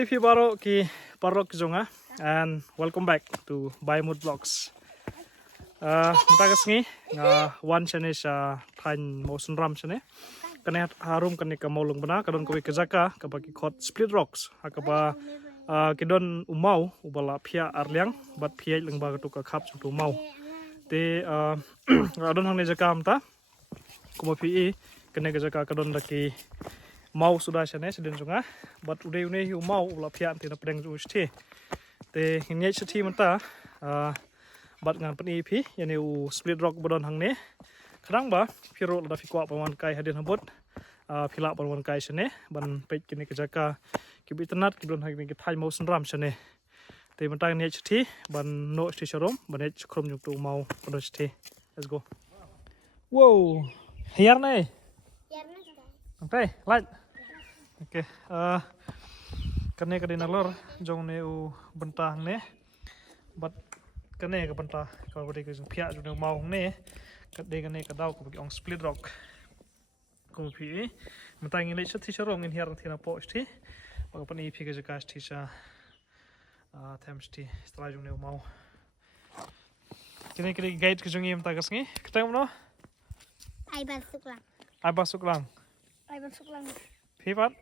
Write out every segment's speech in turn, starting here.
Today fi baro ki parok jonga and welcome back to Baimut Vlogs. Matagas ngi one chane sa thain motion ram chane. Kane harum kane ka maulung bana kadon ko kazaka ka bagi khot split rocks akaba kidon umau ubala phia arliang bat phia leng ba tu ka khap chu mau. Te adon hang ne jaka amta kuma phi kane ka jaka kadon daki mau sudah sana sedang junga but udah hiu mau ulah pian tina pedang ju sti te hinyai seti menta bat ngan pen ep yani u split rock bodon hang ne kadang ba piro da fi kwa pawan kai hadin habot phila pawan kai sene ban pej kini kejaka kibi tenat kibon hang ni thai mau senram sene te menta hinyai seti ban no sti sharom ban h krom juk tu mau bodon sti. Let's go. Wow, here nai okay, light. Okay, kene ka din alor jong ne u bentang ne bat kene ka benta ka bodi ka phia ju ne mau ne ka de kene ka dau ko ong split rock ko phi matang ile chathi charong in hier thina po sti ba pani phi ka ka sti cha them sti stra ju ne mau kene kene guide ka jong yem ta gas ngi ka no ai basuklang Pipat?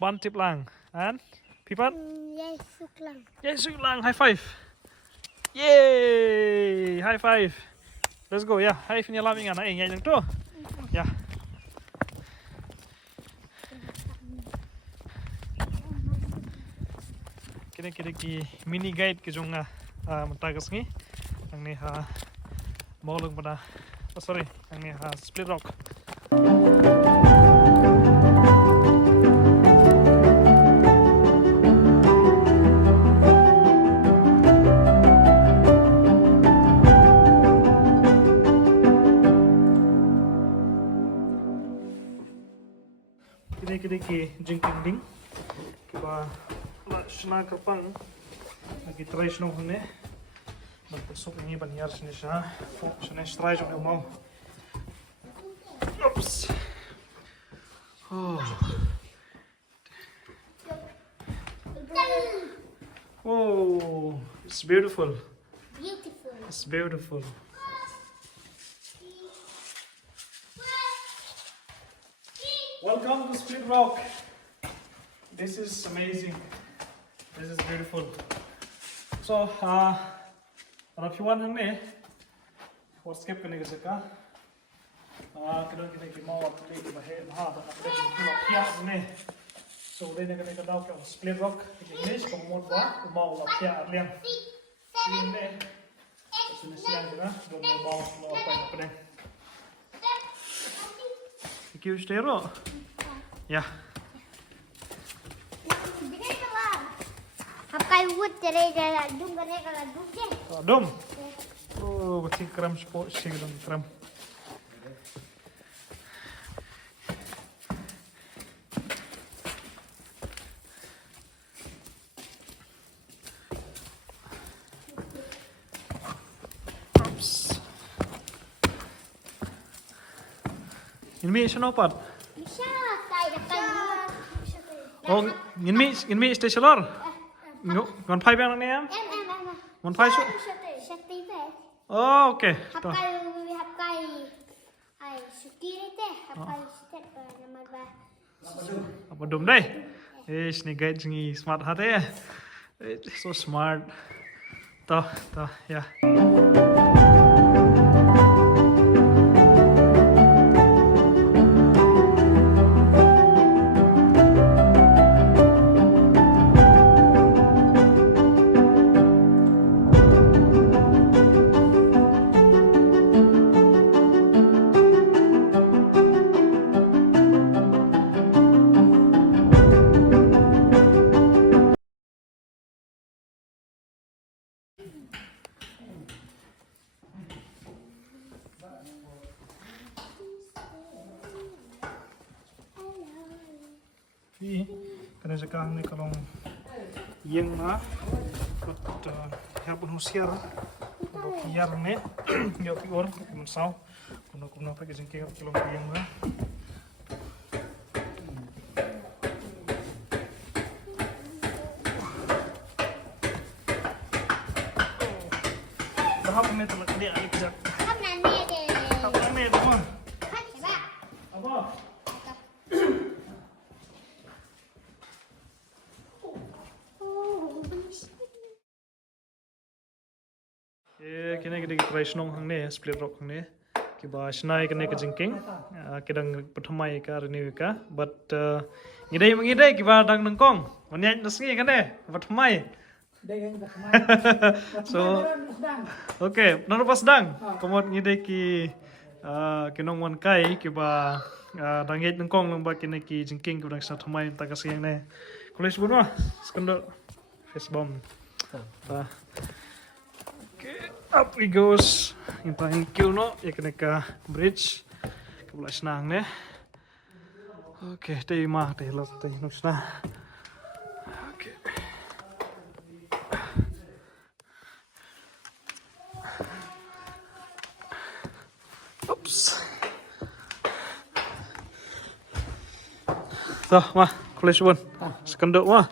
Bantip lang. And Pipat? Yes, lang. High five. Yay! High five. Let's go. Yeah. High five niya laming ana ingay nang to. Yeah. Kini ki mini guide ki jong matagas ngi. Ang ni maulong pada. Oh sorry. Ang ni split rock. Kini jingking ding kiba la shna kapang lagi try shno hune ban sok ni ban yar shne sha fo shne try jong mo. Oops. Oh. Oh, it's beautiful. It's beautiful. Welcome to Split Rock. This is amazing. This is beautiful. So, if you want to what skip kene ka? Kadang kita mau update di bahagian so ini kena kita tahu kalau split rock English kemudian mau lapia arlian ini senesian juga mau apa yang kena ikut stero ya apa wood dari dum dari kalau dum je dum oh betul kram sport sih kram Ini siya pat. Bisa tayo Oh, ini stationar. Ngon pai bang ni am? Ngon pai su. Oh, okay. Hakai ai sukiri teh, hakai step nama ba. Apa dum dai? Ni guide ni smart hate. So smart. Toh, ya. Karena sekarang ni kalau yang habun husiar kalau kiar ni yo pior musau kuno pakai jengking kalau yang berapa meter dia ada kerja. Kan nane deh. Apa meter mah? Kan coba. Apa? Kini kita try senong hang ni split rock hang ni. Kiba senai kini ke jengking. Kidang pertama ka renew ka. But ngidai kiba dang nengkong. Manyai nasengi kan deh. Pertama. So okay, naruh pas dang. Komod ngidai ki kinong wan kai kiba dangit nengkong lomba kini ki jengking kiba dang sa thamai ta kasih yang ni. Kulis bunwa. Skandal face bomb. Okay, up we goes. Yung tayong queue no, yung ka bridge. Kabula senang ne. Okay, tayo mah, tayo lang tayo nus na. Okay. Oops. So, mah, kulis bun. Sekenduk mah.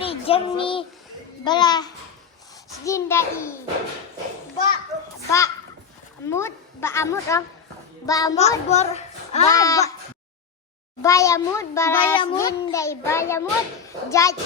Ni jam ni belah sedindai. Ba amut orang. Ba amut bor. Bayamut belah sedindai. Bayamut jaj.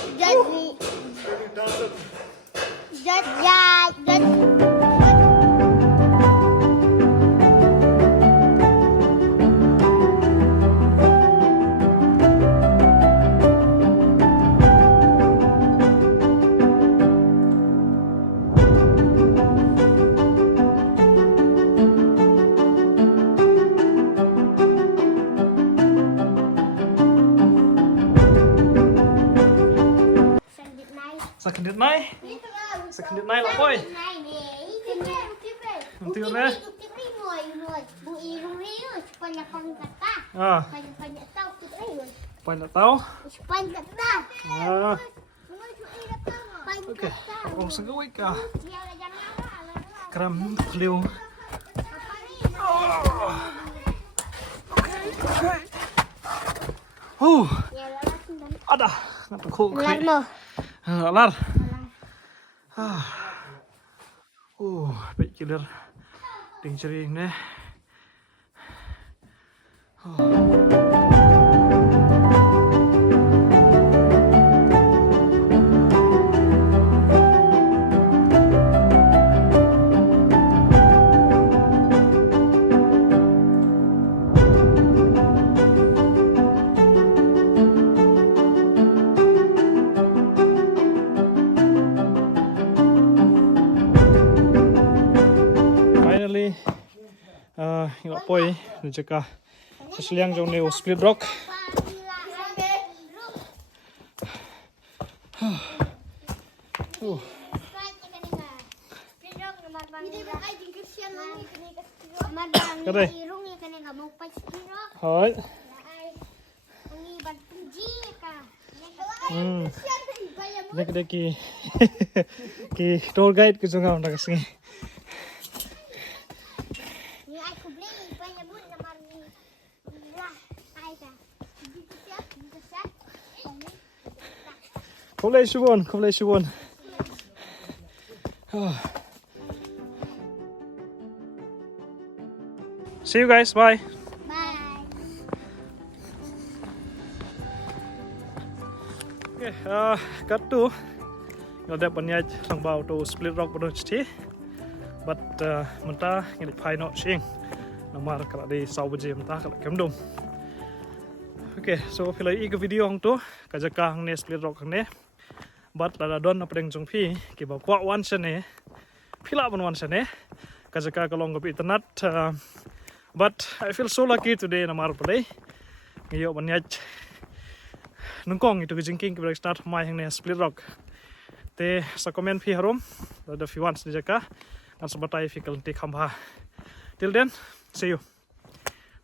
Sakit nai. Sakit nai lah boy. Until na. Ah. Banyak tahu. Ah. Okay. Kung sagaway ka. Kram kliw. Okay. Ada. Natakot ko. Alar. Baik killer. Ding cering deh. Yung apoy, nandiyan sa siliang dyan yung split rock. Kadai. Hoy. Ini kadai ki tour guide ko junga onda kasi. Koblai shubon. See you guys, bye. Bye. Okay, cut to. Yung ada panyaj sang bau to split rock bodo chti. But menta ngit phai no shing. Namar kala di sau baje menta kala kemdum. Okay, so pilai ik video hong tu kajaka hang ne split rock hang ne. But lada don apa deng jong pi ki ba kwa wan chane. Pila ban wan chane. Kajaka kalong go internet. But I feel so lucky today namar play. Ngayo banyaj nungkong itu kejengking kita start mai hang ne split rock. Te sa comment pi harom lada fi wan sejaka kan sebatai fikal ti khamba. Till then, see you.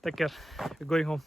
Take care. We're going home.